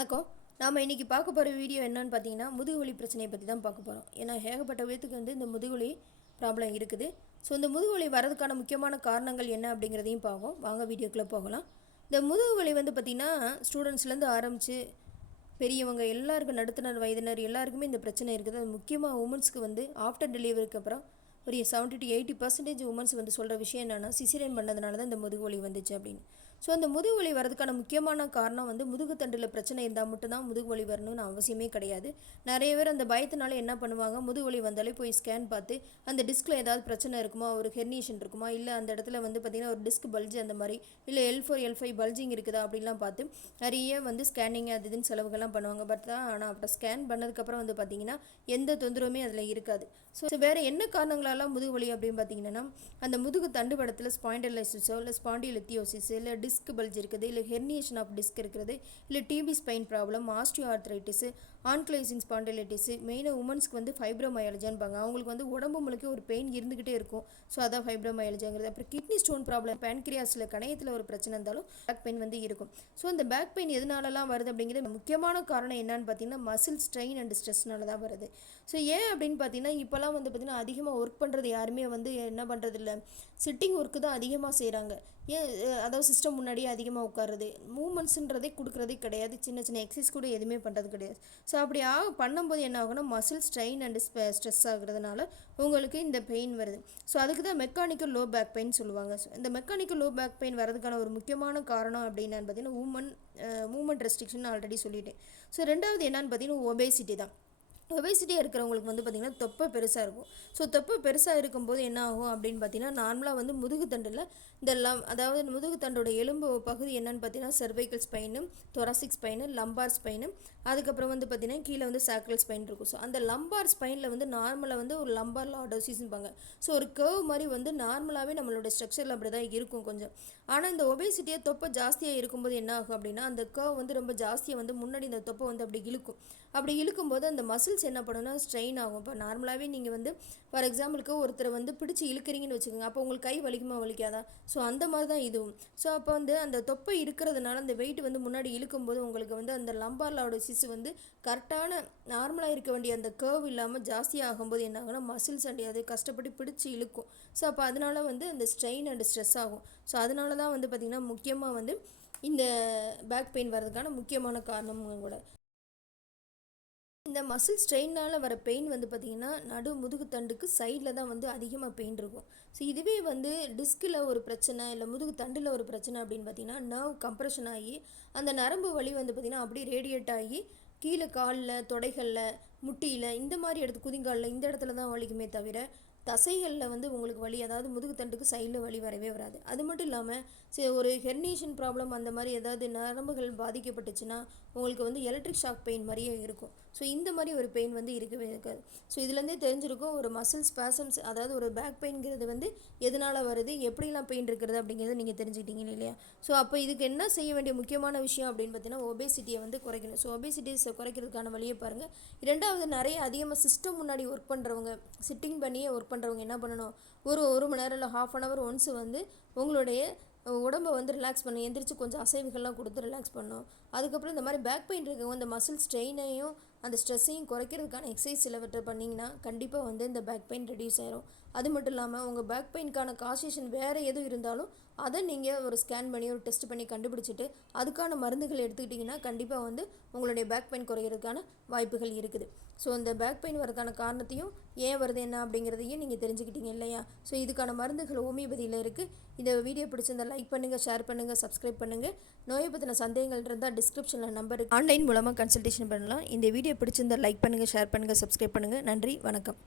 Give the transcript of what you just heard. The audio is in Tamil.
வணக்கம். நாம் இன்றைக்கி பார்க்க போகிற வீடியோ என்னன்னு பார்த்தீங்கன்னா முதுகுவலி பிரச்சனையை பற்றி தான் பார்க்க போகிறோம் ஏன்னா ஏகப்பட்ட பேத்துக்கு வந்து இந்த முதுகுவலி ப்ராப்ளம் இருக்குது. ஸோ இந்த முதுகுவலி வரதுக்கான முக்கியமான காரணங்கள் என்ன அப்படிங்கிறதையும் பார்ப்போம். வாங்க வீடியோக்குள்ளே போகலாம். இந்த முதுகுவலி வந்து பார்த்திங்கன்னா ஸ்டூடெண்ட்ஸ்லேருந்து ஆரம்பித்து பெரியவங்க எல்லாருக்கும் நடுத்தனர் வயதினர் எல்லாருக்குமே இந்த பிரச்சனை இருக்குது. அது முக்கியமாக உமன்ஸ்க்கு வந்து ஆஃப்டர் டெலிவரிக்கு அப்புறம் ஒரு seventy to eighty percentage womens வந்து சொல்கிற விஷயம் என்னென்னா சிசிரியன் பண்ணதுனால தான் இந்த முதுகுவலி வந்துச்சு அப்படின்னு. ஸோ அந்த முதுகு வலி வரதுக்கான முக்கியமான காரணம் வந்து முதுகுத்தண்டில் பிரச்சனை இருந்தால் மட்டும்தான் முதுகுவலி வரணும்னு அவசியமே கிடையாது. நிறைய பேர் அந்த பயத்தினால என்ன பண்ணுவாங்க? முதுகு வலி வந்தாலே போய் ஸ்கேன் பார்த்து அந்த டிஸ்கில் ஏதாவது பிரச்சனை இருக்குமா? ஒரு ஹெர்னியேஷன் இருக்குமா? இல்லை அந்த இடத்துல வந்து பார்த்திங்கன்னா ஒரு டிஸ்க் பல்ஜ் அந்த மாதிரி இல்லை L four L five bulging இருக்குதா அப்படிலாம் பார்த்து நிறைய வந்து ஸ்கேனிங் அது இதுன்னு செலவுகள்லாம் பண்ணுவாங்க. பட் தான் ஆனால் அப்புறம் ஸ்கேன் பண்ணதுக்கப்புறம் வந்து பார்த்திங்கன்னா எந்த தொந்தரவுமே அதில் இருக்காது. ஸோ வேறு என்ன காரணங்களாலாம் முதுகுவலி அப்படின்னு பார்த்தீங்கன்னா அந்த முதுகு தண்டுவடத்தில் ஸ்பாயிண்டலைசிஸோ இல்லை ஸ்பாண்டிலித்தியோசிஸ் இல்லை டிஸ்க் பல்ஜ் இருக்குது இல்லை ஹெர்னியேஷன் ஆஃப் டிஸ்க் இருக்கிறது இல்லை TB spine problem osteo arthritis ankylosing spondylitis மெயினாக உமன்ஸ்க்கு வந்து ஃபைப்ரோமயாலஜான்பாங்க அவங்களுக்கு வந்து உடம்பு முழுக்க ஒரு பெயின் இருந்துக்கிட்டே இருக்கும். ஸோ அதான் ஃபைப்ரோமயாலஜாங்கிறது அப்புறம் கிட்னி ஸ்டோன் ப்ராப்ளம் பேன்கிரியாஸில் கணையத்தில் ஒரு பிரச்சனை இருந்தாலும் பேக் பெயின் வந்து இருக்கும். ஸோ அந்த பேக் பெயின் எதனாலலாம் வருது அப்படிங்கிறது முக்கியமான காரணம் என்னன்னு பார்த்தீங்கன்னா மசில் ஸ்ட்ரெயின் அண்ட் ஸ்ட்ரெஸ்னால தான் வருது. ஸோ ஏன் அப்படின்னு பார்த்தீங்கன்னா இப்போலாம் வந்து பார்த்திங்கன்னா அதிகமாக ஒர்க் பண்ணுறது யாருமே வந்து என்ன பண்ணுறது இல்லை சிட்டிங் ஒர்க்கு தான் அதிகமாக செய்கிறாங்க ஏன் அதாவது சிஸ்டம் முன்னாடியே அதிகமாக உட்காருது மூமெண்ட்ஸுன்றதே கொடுக்குறதே கிடையாது. சின்ன சின்ன எக்ஸசைஸ் கூட எதுவுமே பண்ணுறது கிடையாது. ஸோ அப்படி ஆக பண்ணும்போது என்ன ஆகும்னா மசில் ஸ்ட்ரெயின் அண்ட் ஸ்ட்ரெஸ் ஆகுறதுனால உங்களுக்கு இந்த பெயின் வருது. ஸோ அதுக்கு தான் மெக்கானிக்கல் லோ பேக் பெயின் சொல்லுவாங்க. ஸோ இந்த மெக்கானிக்கல் லோ பேக் பெயின் வரதுக்கான ஒரு முக்கியமான காரணம் அப்படின்னு பார்த்தீங்கன்னா உமன் மூமெண்ட் ரெஸ்ட்ரிக்ஷன் ஆல்ரெடி சொல்லிட்டேன். ஸோ ரெண்டாவது என்னன்னு பார்த்தீங்கன்னா ஒபேசிட்டி தான். ஒபேசிட்டியாக இருக்கிறவங்களுக்கு வந்து பார்த்திங்கன்னா தொப்பை பெருசாக இருக்கும். ஸோ தொப்பை பெருசாக இருக்கும்போது என்ன ஆகும் அப்படின்னு பார்த்தீங்கன்னா நார்மலாக வந்து முதுகுத்தண்டில் இந்த லம் அதாவது முதுகுத்தண்டோட எலும்பு பகுதி என்னன்னு பார்த்தீங்கன்னா cervical spine thoracic spine lumbar spine அதுக்கப்புறம் வந்து பார்த்திங்கன்னா கீழே வந்து சாக்கல் ஸ்பைன் இருக்கும். ஸோ அந்த லம்பார் ஸ்பைனில் வந்து நார்மலாக வந்து ஒரு லம்பார் லாடோசிஸ்பாங்க ஸோ ஒரு கர்வ் மாதிரி வந்து நார்மலாகவே நம்மளோட ஸ்ட்ரக்சரில் அப்படி தான் இருக்கும் கொஞ்சம். ஆனால் இந்த ஒபேசிட்டியாக தொப்பை ஜாஸ்தியாக இருக்கும்போது என்ன ஆகும் அப்படின்னா அந்த கர்வ் வந்து ரொம்ப ஜாஸ்தியாக வந்து முன்னாடி இந்த தொப்பை வந்து அப்படி இழுக்கும். அப்படி இழுக்கும்போது அந்த மசில்ஸ் என்ன பண்ணுன்னா ஸ்ட்ரெயின் ஆகும். இப்போ நார்மலாகவே நீங்கள் வந்து ஃபார் எக்ஸாம்பிளுக்கு ஒருத்தரை வந்து பிடிச்சி இழுக்கிறீங்கன்னு வச்சுக்கோங்க. அப்போ உங்களுக்கு கை வலிக்குமா வலிக்காதா? ஸோ அந்த மாதிரி தான் இதுவும் ஸோ அப்போ வந்து அந்த தொப்பை இருக்கிறதுனால அந்த வெயிட் வந்து முன்னாடி இழுக்கும்போது உங்களுக்கு வந்து அந்த லம்பார்லாவோட சிசு வந்து கரெக்டான நார்மலாக இருக்க வேண்டிய அந்த கேர்வ் இல்லாமல் ஜாஸ்தியாக ஆகும்போது என்ன ஆகும்னா மசில்ஸ் அண்டி அது கஷ்டப்பட்டு பிடிச்சி இழுக்கும். ஸோ அப்போ அதனால வந்து அந்த ஸ்ட்ரெயின் அண்ட் ஸ்ட்ரெஸ் ஆகும். ஸோ அதனால தான் வந்து பார்த்திங்கன்னா முக்கியமாக வந்து இந்த பேக் பெயின் வர்றதுக்கான முக்கியமான காரணமும் கூட. இந்த மசில் ஸ்ட்ரெயினால் வர பெயின் வந்து பார்த்திங்கன்னா நடு முதுகுத்தண்டுக்கு சைடில் தான் வந்து அதிகமாக பெயின் இருக்கும். ஸோ இதுவே வந்து டிஸ்கில் ஒரு பிரச்சனை இல்லை முதுகு தண்டில் ஒரு பிரச்சனை அப்படின்னு பார்த்தீங்கன்னா நர்வ் கம்ப்ரெஷன் ஆகி அந்த நரம்பு வலி வந்து பார்த்திங்கன்னா அப்படியே ரேடியேட் ஆகி கீழே காலில் தொடைகளில் முட்டியில் இந்த மாதிரி இடத்து குதிங்காலில் இந்த இடத்துல தான் வலிக்குமே தவிர தசைகளில் வந்து உங்களுக்கு வலி அதாவது முதுகுத்தண்டுக்கு சைடில் வலி வரவே வராது. அது மட்டும் இல்லாமல் சரி ஒரு ஹெர்னேஷன் ப்ராப்ளம் அந்த மாதிரி ஏதாவது நரம்புகள் பாதிக்கப்பட்டுச்சுன்னா உங்களுக்கு வந்து எலக்ட்ரிக் ஷாக் பெயின் மாதிரியே இருக்கும். ஸோ இந்த மாதிரி ஒரு பெயின் வந்து இருக்கவே இருக்காது. ஸோ இதுலேருந்தே தெரிஞ்சிருக்கும் ஒரு மசில் ஸ்பாசம்ஸ் அதாவது ஒரு பேக் பெயின்ங்கிறது வந்து எதனால் வருது எப்படிலாம் பெயின் இருக்கிறது அப்படிங்கிறத நீங்கள் தெரிஞ்சுக்கிட்டீங்க இல்லையா? ஸோ அப்போ இதுக்கு என்ன செய்ய வேண்டிய முக்கியமான விஷயம் அப்படின்னு பார்த்தீங்கன்னா ஒபேசிட்டியை வந்து குறைக்கணும். ஸோ ஒபேசிட்டிஸை குறைக்கிறதுக்கான வழியை பாருங்கள் இரண்டாவது நிறைய அதிகமாக சிஸ்டம் முன்னாடி ஒர்க் பண்ணுறவங்க சிட்டிங் பண்ணியே ஒர்க் பண்ணுறவங்க என்ன பண்ணணும்? ஒரு ஒரு மணி நேரம் இல்லை ஹாஃப் அன் ஹவர் ஒன்ஸ் வந்து உங்களுடைய உடம்பை வந்து ரிலாக்ஸ் பண்ணணும். எந்திரிச்சு கொஞ்சம் அசைவுகள்லாம் கொடுத்து ரிலாக்ஸ் பண்ணணும். அதுக்கப்புறம் இந்த மாதிரி பேக் பெயின் இருக்கவங்க இந்த மசில் ஸ்ட்ரெயினையும் அந்த ஸ்ட்ரெஸ்ஸையும் குறைக்கிறதுக்கான எக்ஸசைஸ் சிலவற்றை பண்ணிங்கன்னா கண்டிப்பாக வந்து இந்த பேக் பெயின் ரெடியூஸ் ஆயிரும். அது மட்டும் இல்லாமல் உங்கள் பேக் பெயின்க்கான காசேஷன் வேறு எதுவும் இருந்தாலும் அதை நீங்கள் ஒரு ஸ்கேன் பண்ணி ஒரு டெஸ்ட் பண்ணி கண்டுபிடிச்சிட்டு அதுக்கான மருந்துகள் எடுத்துக்கிட்டிங்கன்னா கண்டிப்பாக வந்து உங்களுடைய பேக் பெயின் குறையிறதுக்கான வாய்ப்புகள் இருக்குது. ஸோ இந்த பேக் பெயின் வரதுக்கான காரணத்தையும் ஏன் வருது என்ன அப்படிங்கிறதையும் நீங்கள் தெரிஞ்சுக்கிட்டீங்க இல்லையா? ஸோ இதுக்கான மருந்துகள் ஹோமியோபதியில் இருக்குது இந்த வீடியோ பிடிச்சிருந்தா லைக் பண்ணுங்கள் ஷேர் பண்ணுங்கள் சப்ஸ்கிரைப் பண்ணுங்கள் நோயை பற்றின சந்தேகங்கள் இருந்தால் டிஸ்கிரிப்ஷனில் நம்பர் ஆன்லைன் மூலமாக கன்சல்டேஷன் பண்ணலாம். இந்த வீடியோ பிடிச்சிருந்தால் லைக் பண்ணுங்கள் ஷேர் பண்ணுங்கள் சப்ஸ்கிரைப் பண்ணுங்கள் நன்றி வணக்கம்.